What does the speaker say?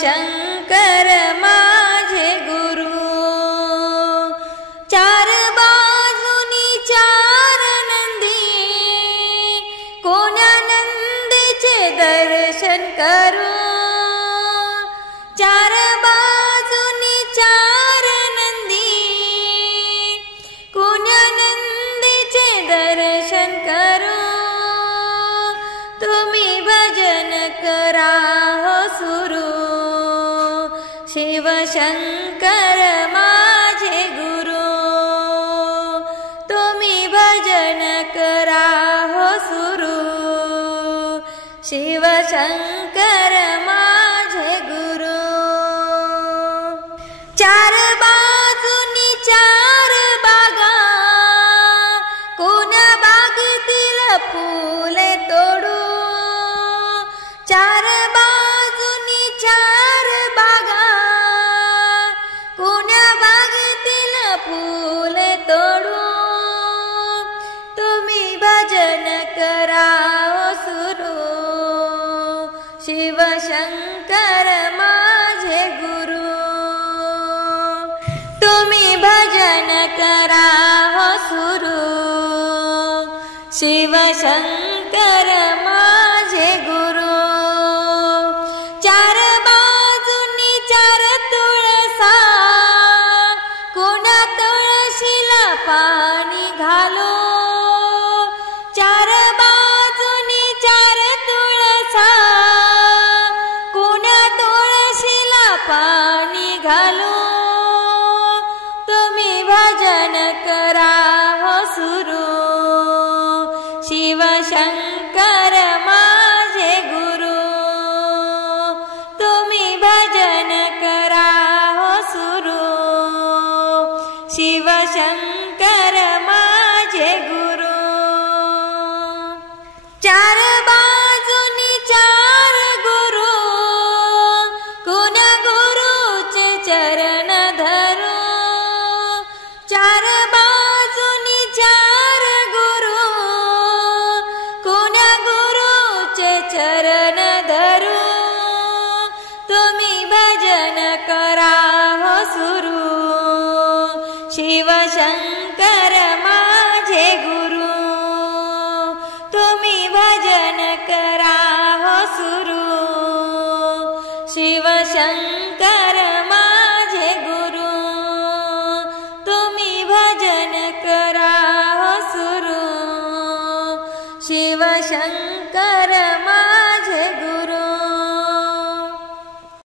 शंकर माझे गुरु। चार बाजूनी चार नंदी, कोण्या नंदीचे दर्शन करू। चार बाजूनी चार नंदी, कोण्या नंदीचे दर्शन करू। तुम्ही भजन करा हो सुरू, शिवशंकर माझे गुरु। तुम्ही भजन करा हो सुरू, शिवशंकर माझे गुरु। चार बाजूनी चार बागा, कोण्या बागेतील फुले तोडू। चार बाजूनी चार बागा, कोण्या बागेतील फुले तोडू। तुम्ही भजन करा हो सुरू, शिवशंकर माझे गुरु। तुम्ही भजन करा हो सुरू, शिवशंकर माझे गुरु। चार बाजूनी चार तुळसा, कोण्या तुळशीला पाणी घालो। चार बाजूनी चार तुळसा, कोण्या तुळशीला पाणी घालो। तुम्ही भजन करा हो सुरू, शिवशंकर माझे गुरु। तुम्ही भजन करा हो सुरू, शिवशंकर माझे गुरु। चार बाजूनी चार गुरु, कोण्या गुरुचे चरण धरू। चार बाजूनी चार गुरु, कोण्या गुरुचे चरण धरू। तुम्ही भजन करा हो सुरू, शिवशंकर माझे गुरु। तुम्ही भजन करा हो सुरू, शिवशंकर माझे गुरु। तुम्ही भजन करा हो सुरू, शिवशंकर